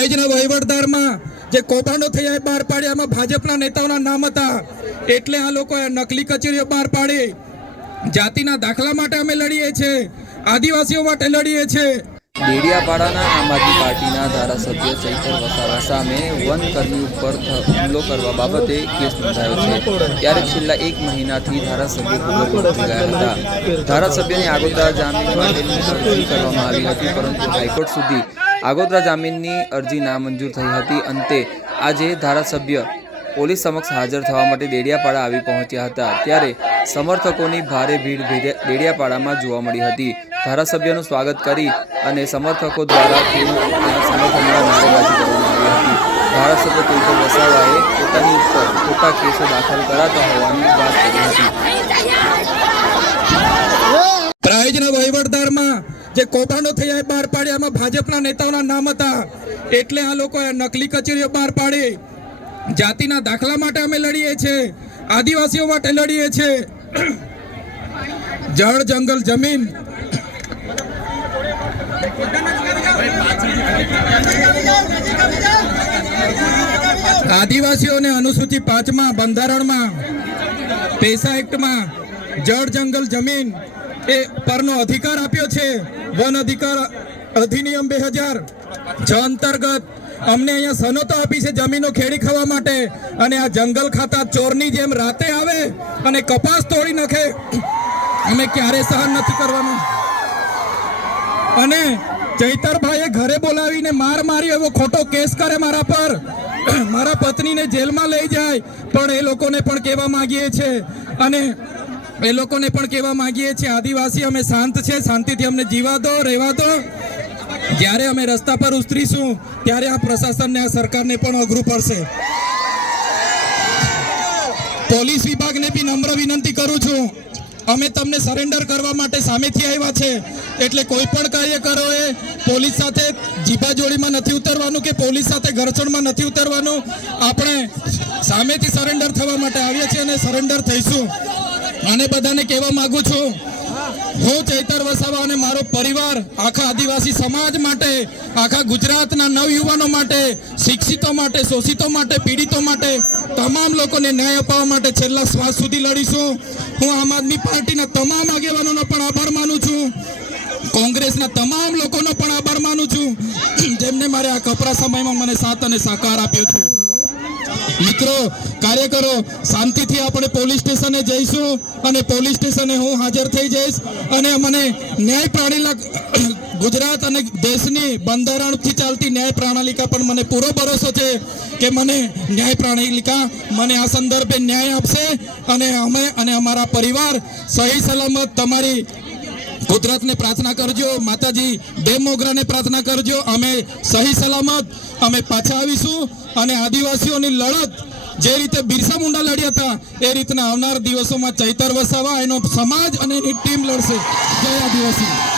પ્રાઇઝના વહીવટદારમાં જે કૌભાંડો થયા બહાર પાડ્યા, એમાં ભાજપના નેતાઓના નામ હતા. એટલે આ લોકોએ નકલી કચેરીઓ બહાર પાડી. જાતિના દાખલા માટે અમે લડીએ છીએ, આદિવાસીઓ માટે લડીએ છીએ. ડેડિયાપાડાના આમ આદમી પાર્ટીના ધારાસભ્ય ચૈતર વસાવા સામે વનકર્મી ઉપર હુમલો કરવા બાબતે કેસ નોંધાયો છે. ત્યારે છેલ્લા એક મહિનાથી ધારાસભ્ય ગયા હતા. ધારાસભ્યને આગોતરા જામીન કરવામાં આવી હતી, પરંતુ હાઈકોર્ટ સુધી આગોતરા જામીનની અરજી નામંજૂર થઈ હતી. અંતે આજે ધારાસભ્ય પોલીસ સમક્ષ હાજર થવા માટે દેડિયાપાડા આવી પહોંચ્યા હતા. ત્યારે સમર્થકોની ભારે ભીડ દેડિયાપાડામાં જોવા મળી હતી. ધારાસભ્યનું સ્વાગત કરી અને સમર્થકો દ્વારા સમર્થનમાં ધારાસભ્ય કુલતો વસાવાએ પોતાની ઉપર ખોટા કેસો દાખલ કરાતા હોવાની વાત કરી હતી. પ્રાઇજના વહીવટદારમાં જે કૌભાંડો થયા એ બહાર પાડ્યા એમાં ભાજપના નેતાઓના નામ હતા. એટલે આ લોકો નકલી કચેરીઓ બહાર પાડી. જાતિના દાખલા માટે અમે લડીએ છીએ, આદિવાસીઓ માટે લડીએ છીએ. જળ, જંગલ, જમીન. આદિવાસીઓને અનુસૂચિ પાંચમાં, બંધારણમાં, પેસા એક્ટમાં, જળ, જંગલ, જમીન. પરનો અધિકાર આપ્યો છે. વન અધિકાર અધિનિયમ બે હજાર છ અંતર્ગત અમને અહીંયા સનતો આપી છે જમીનો ખેડી ખાવા માટે. અને આ જંગલ ખાતા ચોરની જેમ રાતે આવે અને કપાસ તોડી નાખે. અમે ક્યારે સહન નથી કરવાનું. અને ચૈતરભાઈએ ઘરે બોલાવીને માર મારી એવો ખોટો કેસ કરે મારા પર. મારા પત્નીને જેલમાં લઈ જાય, પણ એ લોકોને પણ કહેવા માંગીએ છીએ. અને એ લોકોને પણ કહેવા માંગીએ છીએ, આદિવાસી અમે શાંત છે, શાંતિથી અમને જીવા દો, રહેવા દો. જ્યારે અમે રસ્તા પર ઉતરીશું, ત્યારે આ પ્રશાસનને, આ સરકારને પણ અઘરું પડશે. પોલીસ વિભાગને બી નમ્ર વિનંતી કરું છું. અમે તમને સરેન્ડર કરવા માટે સામેથી આવ્યા છે. એટલે કોઈ પણ કાર્યકરોએ પોલીસ સાથે જીભાજોડીમાં નથી ઉતરવાનું કે પોલીસ સાથે ઘર્ષણમાં નથી ઉતરવાનું. આપણે સામેથી સરેન્ડર થવા માટે આવીએ છીએ અને સરેન્ડર થઈશું. અને બધાને કહેવા માંગુ છું, હું ચૈતર વસાવા અને મારો પરિવાર, આખા આદિવાસી સમાજ માટે, આખા ગુજરાતના નવયુવાનો માટે, શિક્ષિતો માટે, શોષિતો માટે, પીડિતો માટે, તમામ લોકોને ન્યાય અપાવવા માટે છેલ્લા શ્વાસ સુધી લડીશું. હું આમ આદમી પાર્ટીના તમામ આગેવાનોનો પણ આભાર માનું છું. કોંગ્રેસના તમામ લોકોનો પણ આભાર માનું છું. જેમને મારે આ કપરા સમયમાં મને સાથ અને સહકાર આપ્યો છે. મિત્રો, કાર્યકરો, શાંતિથી આપણે પોલીસ સ્ટેશને જઈશું અને પોલીસ સ્ટેશને હું હાજર થઈ જઈશ અને મને ન્યાય પ્રણાલિકા ગુજરાત અને દેશની બંધારણથી ચાલતી ન્યાય પ્રણાલિકા પણ મને પૂરો ભરોસો છે કે મને ન્યાય પ્રણાલિકા મને આ સંદર્ભે ન્યાય આપશે અને અમે અને અમારા પરિવાર સહી સલામત તમારી કુદરતને પ્રાર્થના કરજો, માતાજી બે મોગરાને પ્રાર્થના કરજો. અમે સહી સલામત, અમે પાછા આવીશું અને આદિવાસીઓની લડત જે રીતે બિરસા મુંડા લડ્યા હતા, એ રીતના આવનાર દિવસોમાં ચૈતર વસાવા, એનો સમાજ અને એની ટીમ લડશે. જય આદિવાસી.